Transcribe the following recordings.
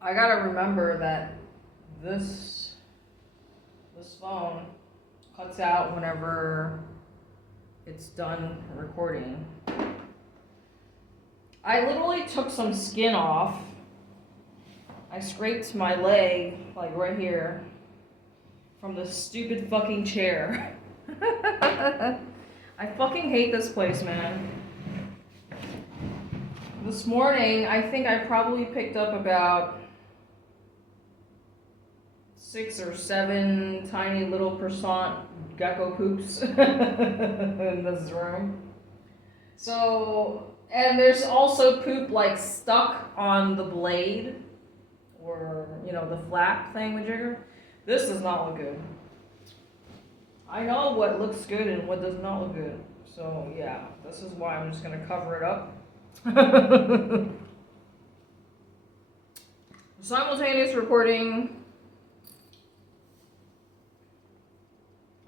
I gotta remember that this phone cuts out whenever it's done recording. I literally took some skin off. I scraped my leg, like right here, from this stupid fucking chair. I fucking hate this place, man. This morning, I think I probably picked up about 6 or 7 tiny little croissant gecko poops in this room. So, and there's also poop like stuck on the blade, or, you know, the flap thing with jigger. This does not look good. I know what looks good and what does not look good. So, yeah, this is why I'm just going to cover it up. Simultaneous recording.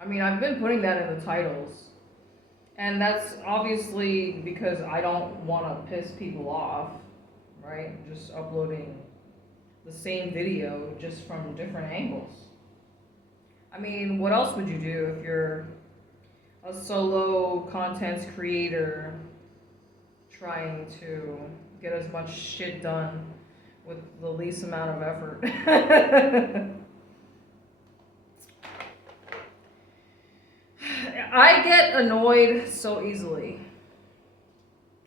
I mean, I've been putting that in the titles. And that's obviously because I don't want to piss people off, right? Just uploading the same video just from different angles. I mean, what else would you do if you're a solo content creator trying to get as much shit done with the least amount of effort? I get annoyed so easily.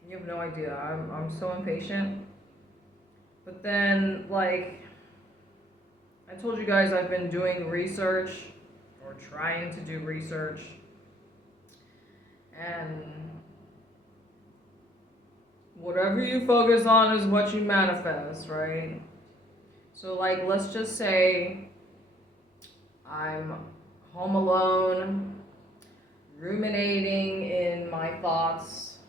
You have no idea. I'm so impatient. But then, like, I told you guys I've been doing research, or trying to do research, and whatever you focus on is what you manifest, right? So, like, let's just say I'm home alone, ruminating in my thoughts.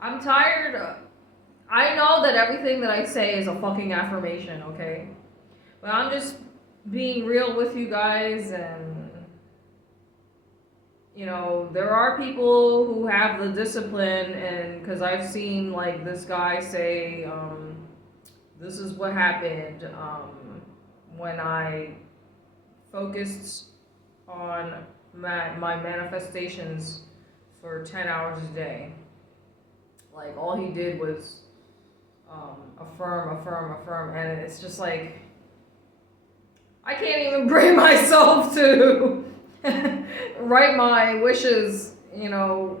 I'm tired. I know that everything that I say is a fucking affirmation, okay? But I'm just being real with you guys, and, you know, there are people who have the discipline, and because I've seen, like, this guy say, this is what happened when I focused on my manifestations for 10 hours a day. Like, all he did was affirm, and it's just like, I can't even bring myself to write my wishes, you know,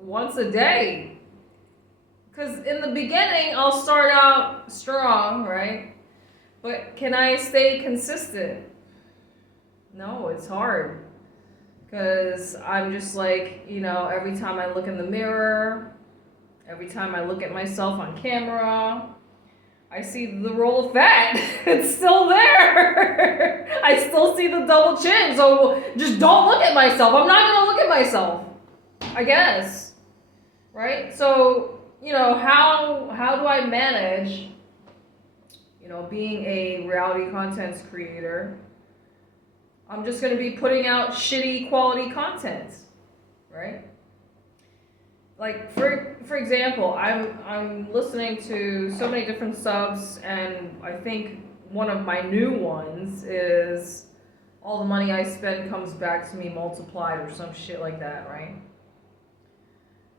once a day. Because in the beginning, I'll start out strong, right? But can I stay consistent? No, it's hard. Because I'm just like, you know, every time I look in the mirror, every time I look at myself on camera, I see the roll of fat. It's still there. I still see the double chin. So just don't look at myself. I'm not going to look at myself, I guess. Right? So, you know, how do I manage, you know, being a reality content creator? I'm just going to be putting out shitty quality content, right? Like, for example, I'm listening to so many different subs, and I think one of my new ones is all the money I spend comes back to me multiplied, or some shit like that, right?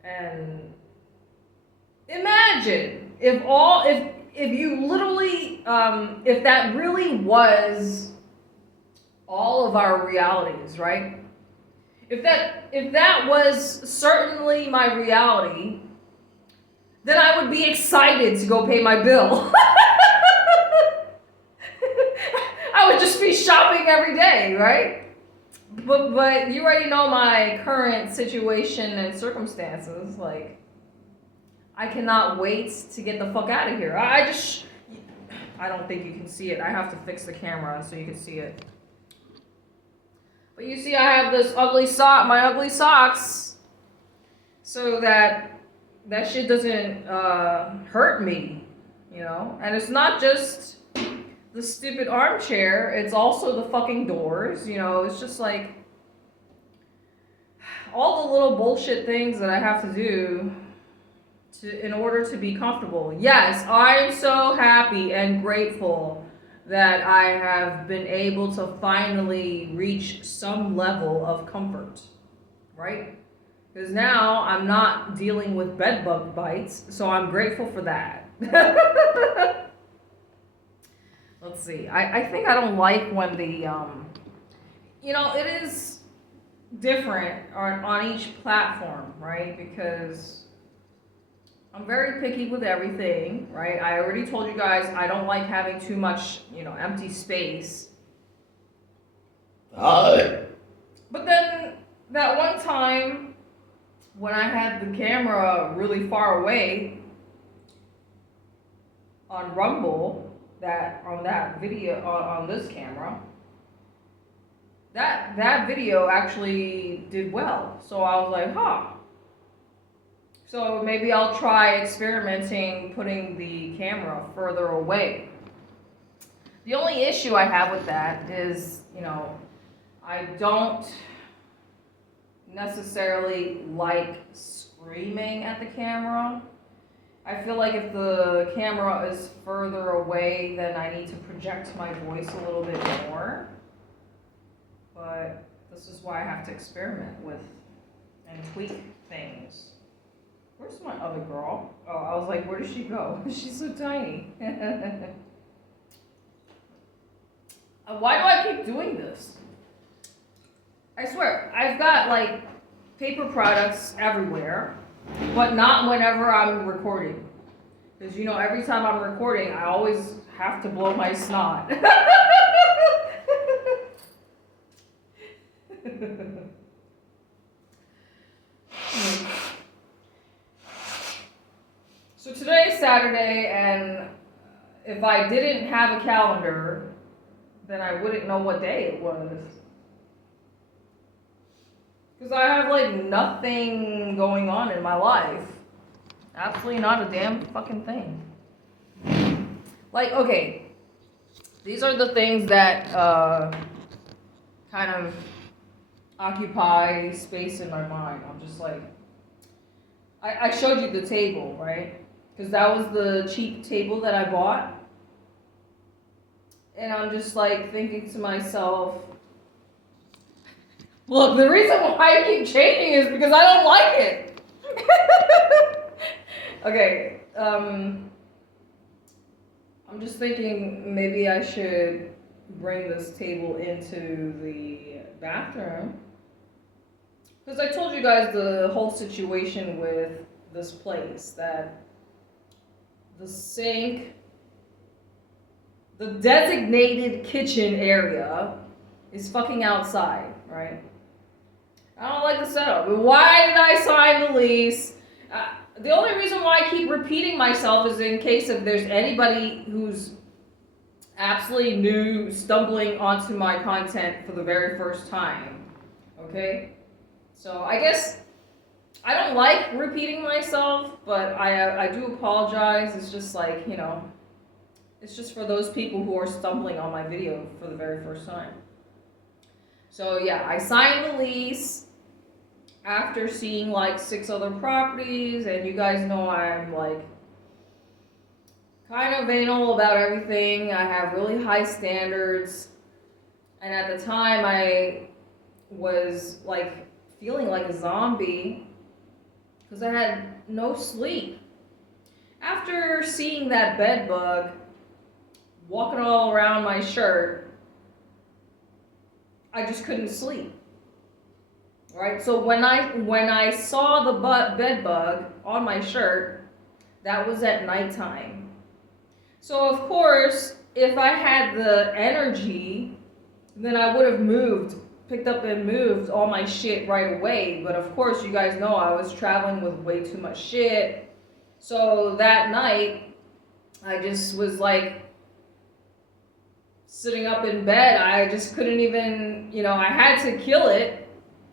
And imagine if you literally if that really was all of our realities, right? If that was certainly my reality, then I would be excited to go pay my bill. I would just be shopping every day, right? But you already know my current situation and circumstances. Like, I cannot wait to get the fuck out of here. I don't think you can see it. I have to fix the camera so you can see it. But you see, I have this my ugly socks, so that shit doesn't hurt me, you know? And it's not just the stupid armchair, it's also the fucking doors, you know? It's just like all the little bullshit things that I have to do in order to be comfortable. Yes, I'm so happy and grateful that I have been able to finally reach some level of comfort, right? Because now I'm not dealing with bed bug bites, so I'm grateful for that. Let's see. I think I don't like when the, it is different on each platform, right? Because I'm very picky with everything, right? I already told you guys I don't like having too much, empty space. But then that one time when I had the camera really far away on Rumble, on that video on this camera, that video actually did well. So I was like, So maybe I'll try experimenting putting the camera further away. The only issue I have with that is, I don't necessarily like screaming at the camera. I feel like if the camera is further away, then I need to project my voice a little bit more. But this is why I have to experiment with and tweak things. Where's my other girl? Oh, I was like, where did she go? She's so tiny. Why do I keep doing this? I swear, I've got like paper products everywhere, but not whenever I'm recording. Because every time I'm recording, I always have to blow my snot. So today's Saturday, and if I didn't have a calendar, then I wouldn't know what day it was. Because I have like nothing going on in my life. Absolutely not a damn fucking thing. Like, okay, these are the things that kind of occupy space in my mind. I'm just like, I showed you the table, right? Because that was the cheap table that I bought. And I'm just like thinking to myself, look, the reason why I keep changing is because I don't like it. Okay, I'm just thinking maybe I should bring this table into the bathroom. Because I told you guys the whole situation with this place, that the sink, the designated kitchen area is fucking outside, right? I don't like the setup. Why did I sign the lease? The only reason why I keep repeating myself is in case if there's anybody who's absolutely new stumbling onto my content for the very first time, okay? So I guess I don't like repeating myself, but I do apologize. It's just like, it's just for those people who are stumbling on my video for the very first time. So yeah, I signed the lease after seeing like 6 other properties, and you guys know I'm like kind of anal about everything. I have really high standards, and at the time I was like feeling like a zombie because I had no sleep. After seeing that bed bug walking all around my shirt, I just couldn't sleep. Right? So when I saw the bed bug on my shirt, that was at nighttime. So of course, if I had the energy, then I would have picked up and moved all my shit right away. But of course, you guys know I was traveling with way too much shit. So that night, I just was like sitting up in bed. I just couldn't even, I had to kill it.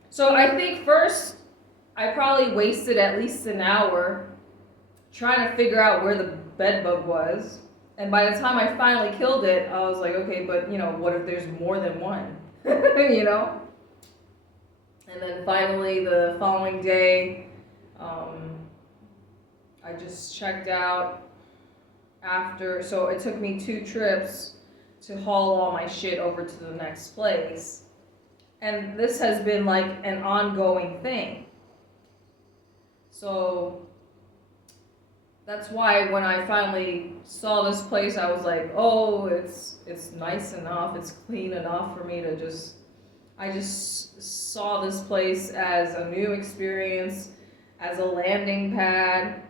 So I think first, I probably wasted at least an hour trying to figure out where the bed bug was. And by the time I finally killed it, I was like, okay, but what if there's more than one? And then finally the following day, I just checked out after, so it took me 2 trips to haul all my shit over to the next place. And this has been like an ongoing thing. So that's why when I finally saw this place, I was like, oh, it's nice enough, it's clean enough for me to just, I just saw this place as a new experience, as a landing pad,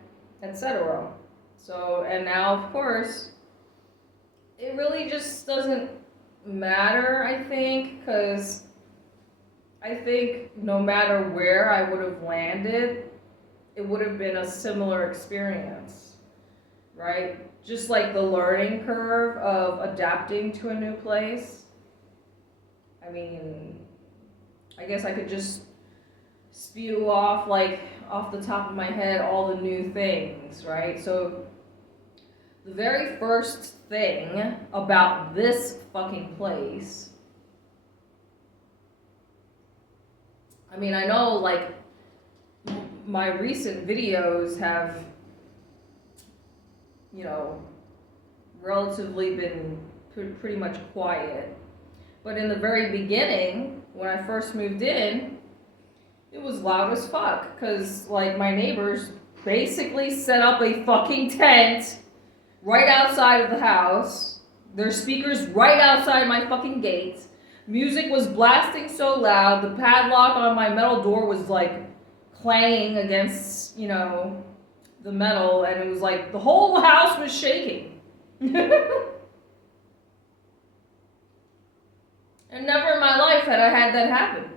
etc. So, and now of course, it really just doesn't matter, I think, because I think no matter where I would have landed, it would have been a similar experience, right? Just like the learning curve of adapting to a new place. I mean, I guess I could just spew off, like, off the top of my head all the new things, right? So, the very first thing about this fucking place, I mean, I know, like, my recent videos have, you know, relatively been pretty much quiet. But in the very beginning, when I first moved in, it was loud as fuck. Because, like, my neighbors basically set up a fucking tent right outside of the house. Their speakers right outside my fucking gate. Music was blasting so loud, the padlock on my metal door was, like, clanging against, you know, the metal, and it was like the whole house was shaking. And never in my life had I had that happen.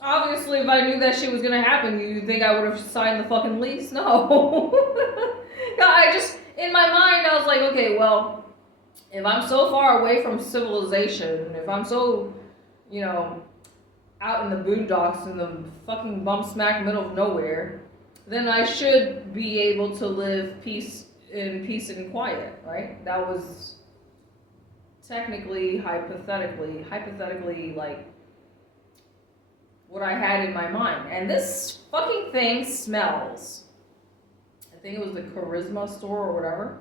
Obviously, if I knew that shit was gonna happen, you think I would have signed the fucking lease? No. I just, in my mind, I was like, okay, well, if I'm so far away from civilization, if I'm so, you know, out in the boondocks in the fucking bum smack middle of nowhere, then I should be able to live in peace and quiet, right? That was technically, hypothetically, like, what I had in my mind. And this fucking thing smells. I think it was the Charisma store or whatever.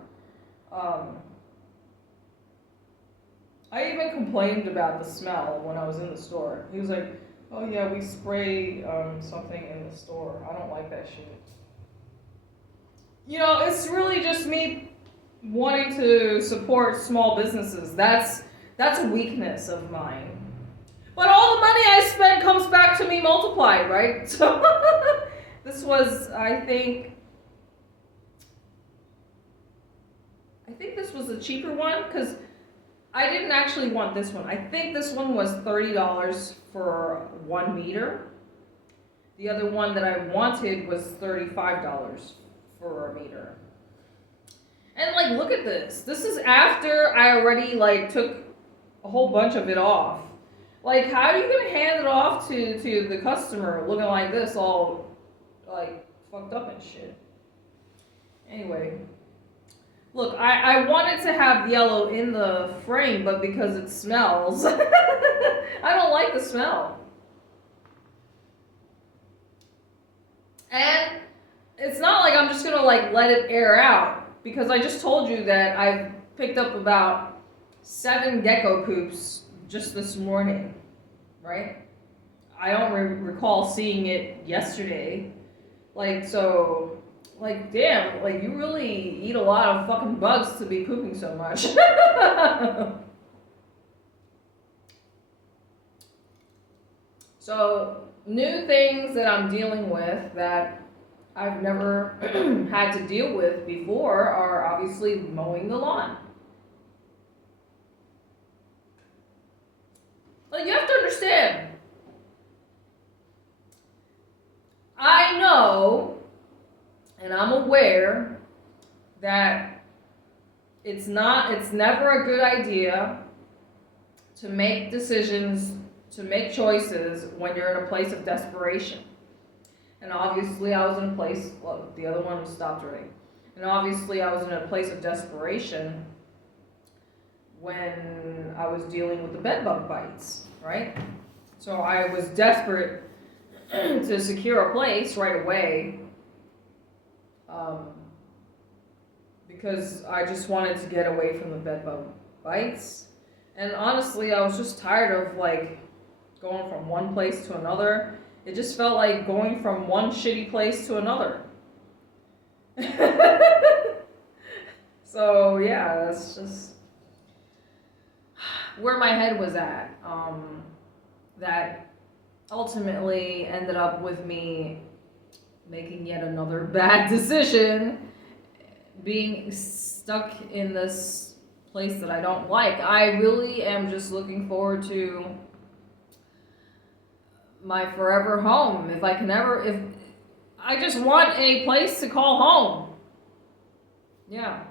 I even complained about the smell when I was in the store. He was like, oh yeah, we spray something in the store. I don't like that shit. You know, it's really just me wanting to support small businesses. That's a weakness of mine. But all the money I spend comes back to me multiplied, right? So this was, I think this was a cheaper one, because I didn't actually want this one. I think this one was $30 for 1 meter. The other one that I wanted was $35 for a meter. And like, look at this. This is after I already like took a whole bunch of it off. Like, how are you gonna hand it off to the customer looking like this, all like fucked up and shit? Anyway. Look, I wanted to have yellow in the frame, but because it smells, I don't like the smell. And it's not like I'm just gonna like let it air out, because I just told you that I've picked up about 7 gecko poops just this morning, right? I don't recall seeing it yesterday. Like, so... like, damn, like, you really eat a lot of fucking bugs to be pooping so much. So, new things that I'm dealing with that I've never had to deal with before are obviously mowing the lawn. Like, you have to understand. I know... and I'm aware that it's never a good idea to make decisions, to make choices when you're in a place of desperation. And obviously I was in a place, well, the other one was stopped already. And obviously I was in a place of desperation when I was dealing with the bedbug bites, right? So I was desperate to secure a place right away. Um, because I just wanted to get away from the bed bug bites. And honestly, I was just tired of like going from one place to another. It just felt like going from one shitty place to another. So yeah, that's just where my head was at. That ultimately ended up with me making yet another bad decision, being stuck in this place that I don't like. I really am just looking forward to my forever home. If I just want a place to call home. Yeah.